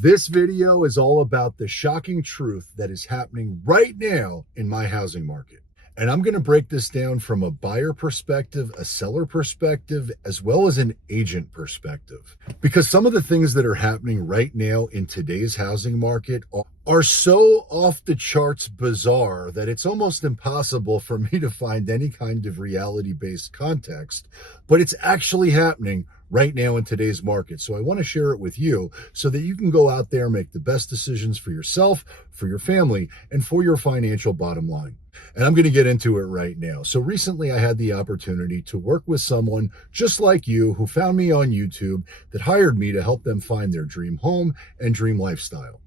This video is all about the shocking truth that is happening right now in my housing market. And I'm going to break this down from a buyer perspective, a seller perspective, as well as an agent perspective. Because some of the things that are happening right now in today's housing market are so off the charts bizarre that it's almost impossible for me to find any kind of reality-based context, but it's actually happening right now in today's market. So I want to share it with you so that you can go out there and make the best decisions for yourself, for your family, and for your financial bottom line. And I'm going to get into it right now. So recently I had the opportunity to work with someone just like you who found me on YouTube that hired me to help them find their dream home and dream lifestyle.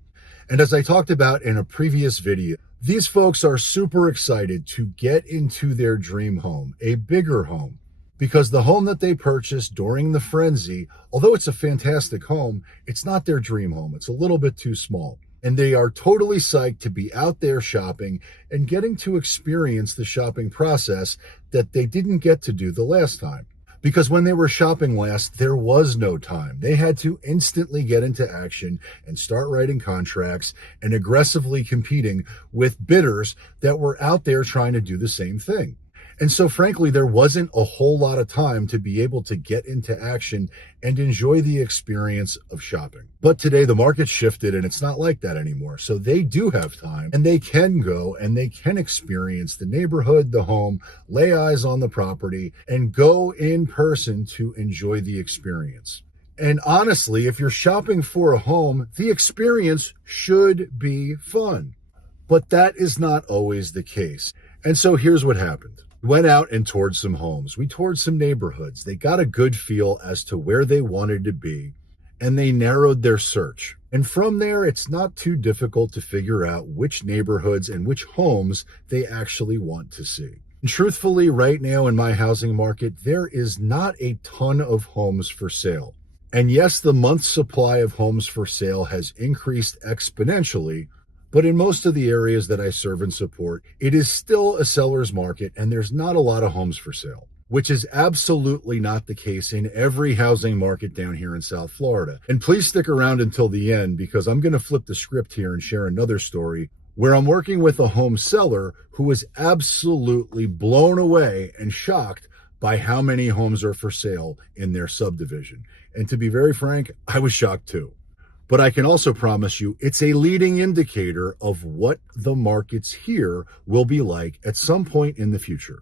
And as I talked about in a previous video, these folks are super excited to get into their dream home, a bigger home, because the home that they purchased during the frenzy, although it's a fantastic home, it's not their dream home. It's a little bit too small. And they are totally psyched to be out there shopping and getting to experience the shopping process that they didn't get to do the last time. Because when they were shopping last, there was no time. They had to instantly get into action and start writing contracts and aggressively competing with bidders that were out there trying to do the same thing. And so frankly, there wasn't a whole lot of time to be able to get into action and enjoy the experience of shopping. But today the market shifted and it's not like that anymore. So they do have time and they can go and they can experience the neighborhood, the home, lay eyes on the property, and go in person to enjoy the experience. And honestly, if you're shopping for a home, the experience should be fun. But that is not always the case. And so here's what happened. We went out and toured some homes. We toured some neighborhoods. They got a good feel as to where they wanted to be, and they narrowed their search. And from there, it's not too difficult to figure out which neighborhoods and which homes they actually want to see. And truthfully, right now in my housing market, there is not a ton of homes for sale. And yes, the month's supply of homes for sale has increased exponentially, but in most of the areas that I serve and support, it is still a seller's market and there's not a lot of homes for sale, which is absolutely not the case in every housing market down here in South Florida. And please stick around until the end because I'm going to flip the script here and share another story where I'm working with a home seller who was absolutely blown away and shocked by how many homes are for sale in their subdivision. And to be very frank, I was shocked too. But I can also promise you it's a leading indicator of what the markets here will be like at some point in the future.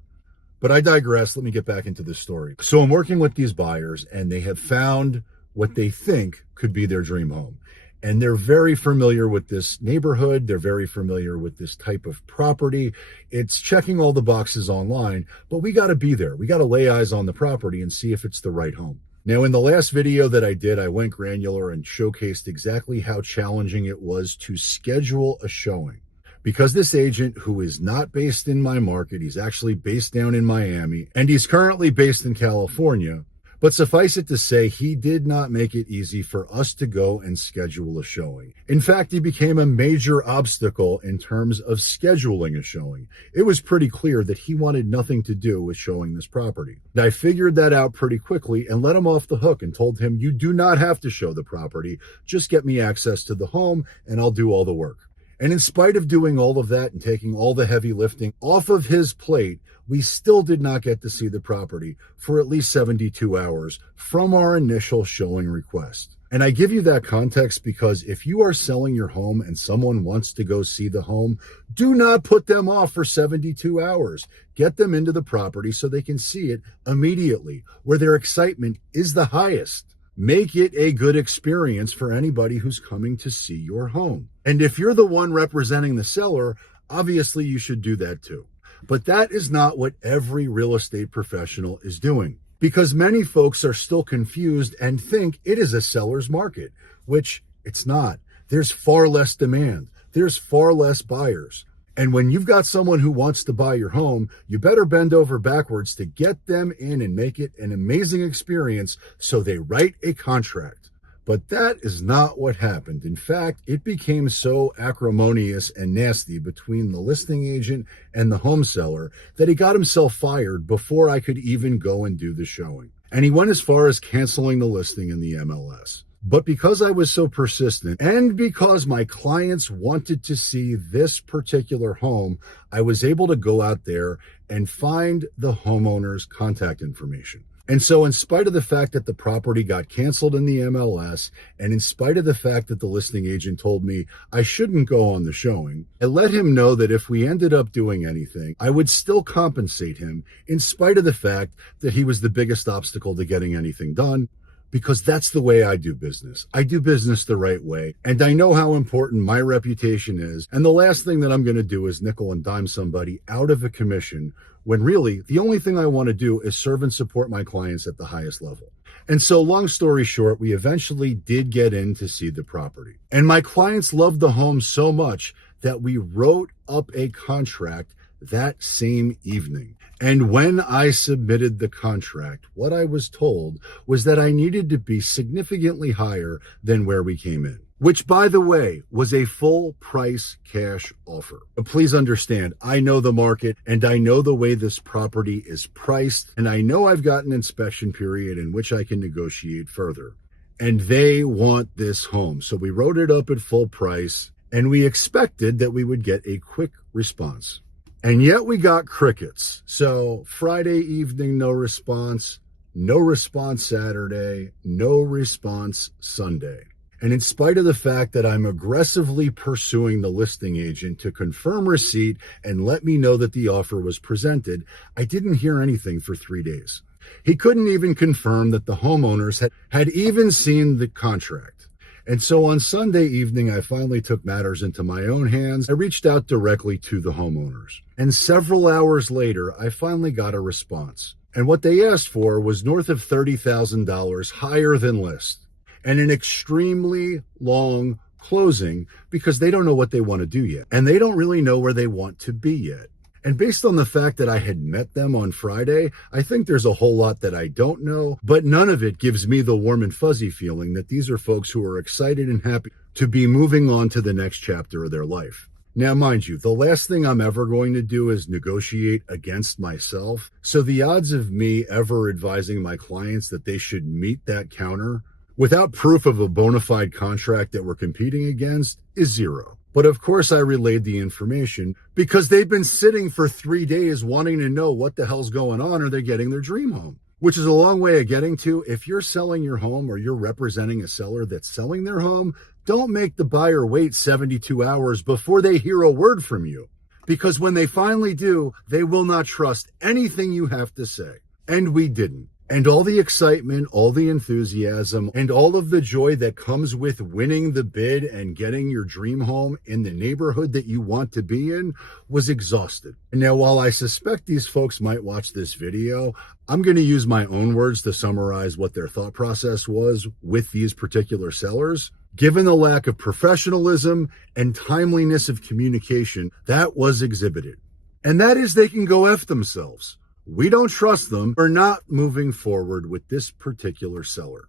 But I digress. Let me get back into this story. So I'm working with these buyers and they have found what they think could be their dream home. And they're very familiar with this neighborhood. They're very familiar with this type of property. It's checking all the boxes online, but we got to be there. We got to lay eyes on the property and see if it's the right home. Now, in the last video that I did, I went granular and showcased exactly how challenging it was to schedule a showing. Because this agent, who is not based in my market, he's actually based down in Miami, and he's currently based in California, but suffice it to say, he did not make it easy for us to go and schedule a showing. In fact, he became a major obstacle in terms of scheduling a showing. It was pretty clear that he wanted nothing to do with showing this property. I figured that out pretty quickly and let him off the hook and told him, you do not have to show the property. Just get me access to the home and I'll do all the work. And in spite of doing all of that and taking all the heavy lifting off of his plate, we still did not get to see the property for at least 72 hours from our initial showing request. And I give you that context because if you are selling your home and someone wants to go see the home, do not put them off for 72 hours. Get them into the property so they can see it immediately, where their excitement is the highest. Make it a good experience for anybody who's coming to see your home. And if you're the one representing the seller, obviously you should do that too. But that is not what every real estate professional is doing, because many folks are still confused and think it is a seller's market, which it's not. There's far less demand. There's far less buyers. And when you've got someone who wants to buy your home, you better bend over backwards to get them in and make it an amazing experience so they write a contract. But that is not what happened. In fact, it became so acrimonious and nasty between the listing agent and the home seller that he got himself fired before I could even go and do the showing. And he went as far as canceling the listing in the MLS. But because I was so persistent and because my clients wanted to see this particular home, I was able to go out there and find the homeowner's contact information. And so, in spite of the fact that the property got canceled in the MLS, and in spite of the fact that the listing agent told me I shouldn't go on the showing, I let him know that if we ended up doing anything, I would still compensate him in spite of the fact that he was the biggest obstacle to getting anything done. Because that's the way I do business. I do business the right way, and I know how important my reputation is. And the last thing that I'm going to do is nickel and dime somebody out of a commission when really the only thing I want to do is serve and support my clients at the highest level. And so, long story short, we eventually did get in to see the property. And my clients loved the home so much that we wrote up a contract that same evening. And when I submitted the contract, what I was told was that I needed to be significantly higher than where we came in, which, by the way, was a full price cash offer. But please understand, I know the market and I know the way this property is priced, and I know I've got an inspection period in which I can negotiate further. And they want this home. So we wrote it up at full price, and we expected that we would get a quick response. And yet we got crickets. So Friday evening, no response Saturday, no response Sunday. And in spite of the fact that I'm aggressively pursuing the listing agent to confirm receipt and let me know that the offer was presented, I didn't hear anything for 3 days. He couldn't even confirm that the homeowners had even seen the contract. And so on Sunday evening, I finally took matters into my own hands. I reached out directly to the homeowners. And several hours later, I finally got a response. And what they asked for was north of $30,000 higher than list. And an extremely long closing because they don't know what they want to do yet. And they don't really know where they want to be yet. And based on the fact that I had met them on Friday, I think there's a whole lot that I don't know, but none of it gives me the warm and fuzzy feeling that these are folks who are excited and happy to be moving on to the next chapter of their life. Now, mind you, the last thing I'm ever going to do is negotiate against myself. So the odds of me ever advising my clients that they should meet that counter without proof of a bona fide contract that we're competing against is zero. But of course I relayed the information because they've been sitting for 3 days wanting to know what the hell's going on. Are they getting their dream home? Which is a long way of getting to, if you're selling your home or you're representing a seller that's selling their home, don't make the buyer wait 72 hours before they hear a word from you. Because when they finally do, they will not trust anything you have to say. And we didn't. And all the excitement, all the enthusiasm, and all of the joy that comes with winning the bid and getting your dream home in the neighborhood that you want to be in was exhausted. Now, while I suspect these folks might watch this video, I'm going to use my own words to summarize what their thought process was with these particular sellers. Given the lack of professionalism and timeliness of communication that was exhibited. And that is, they can go F themselves. We don't trust them. We're not moving forward with this particular seller,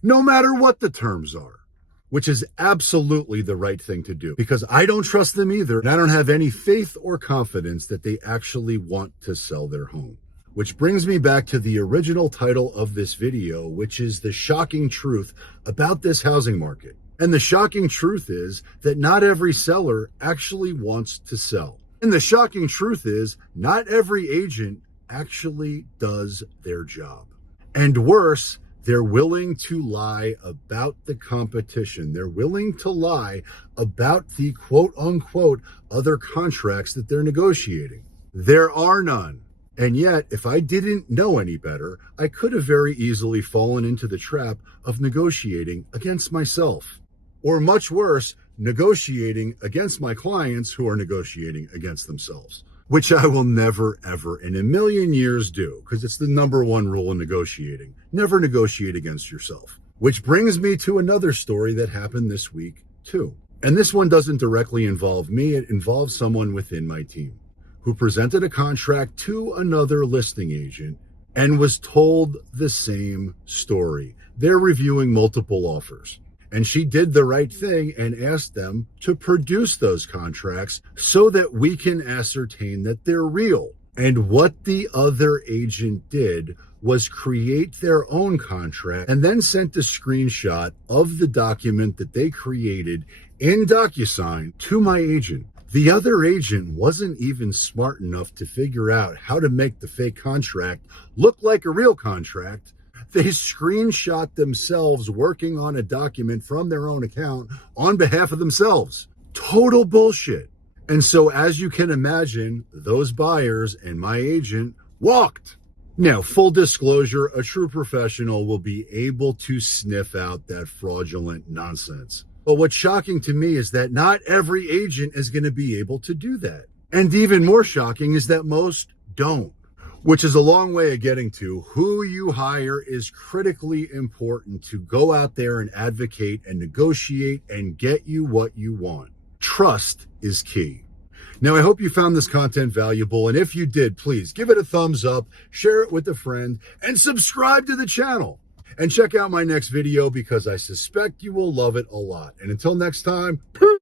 no matter what the terms are, which is absolutely the right thing to do because I don't trust them either. And I don't have any faith or confidence that they actually want to sell their home. Which brings me back to the original title of this video, which is the shocking truth about this housing market. And the shocking truth is that not every seller actually wants to sell. And the shocking truth is not every agent actually does their job. And worse, they're willing to lie about the competition. They're willing to lie about the quote unquote other contracts that they're negotiating. There are none. And yet, if I didn't know any better, I could have very easily fallen into the trap of negotiating against myself. Or much worse, negotiating against my clients who are negotiating against themselves. Which I will never, ever in a million years do, because it's the number one rule in negotiating. Never negotiate against yourself. Which brings me to another story that happened this week, too. And this one doesn't directly involve me. It involves someone within my team who presented a contract to another listing agent and was told the same story. They're reviewing multiple offers. And she did the right thing and asked them to produce those contracts so that we can ascertain that they're real. And what the other agent did was create their own contract and then sent a screenshot of the document that they created in DocuSign to my agent. The other agent wasn't even smart enough to figure out how to make the fake contract look like a real contract. They screenshot themselves working on a document from their own account on behalf of themselves. Total bullshit. And so, as you can imagine, those buyers and my agent walked. Now, full disclosure, a true professional will be able to sniff out that fraudulent nonsense. But what's shocking to me is that not every agent is going to be able to do that. And even more shocking is that most don't, which is a long way of getting to who you hire is critically important to go out there and advocate and negotiate and get you what you want. Trust is key. Now, I hope you found this content valuable, and if you did, please give it a thumbs up, share it with a friend, and subscribe to the channel. And check out my next video because I suspect you will love it a lot. And until next time, peace.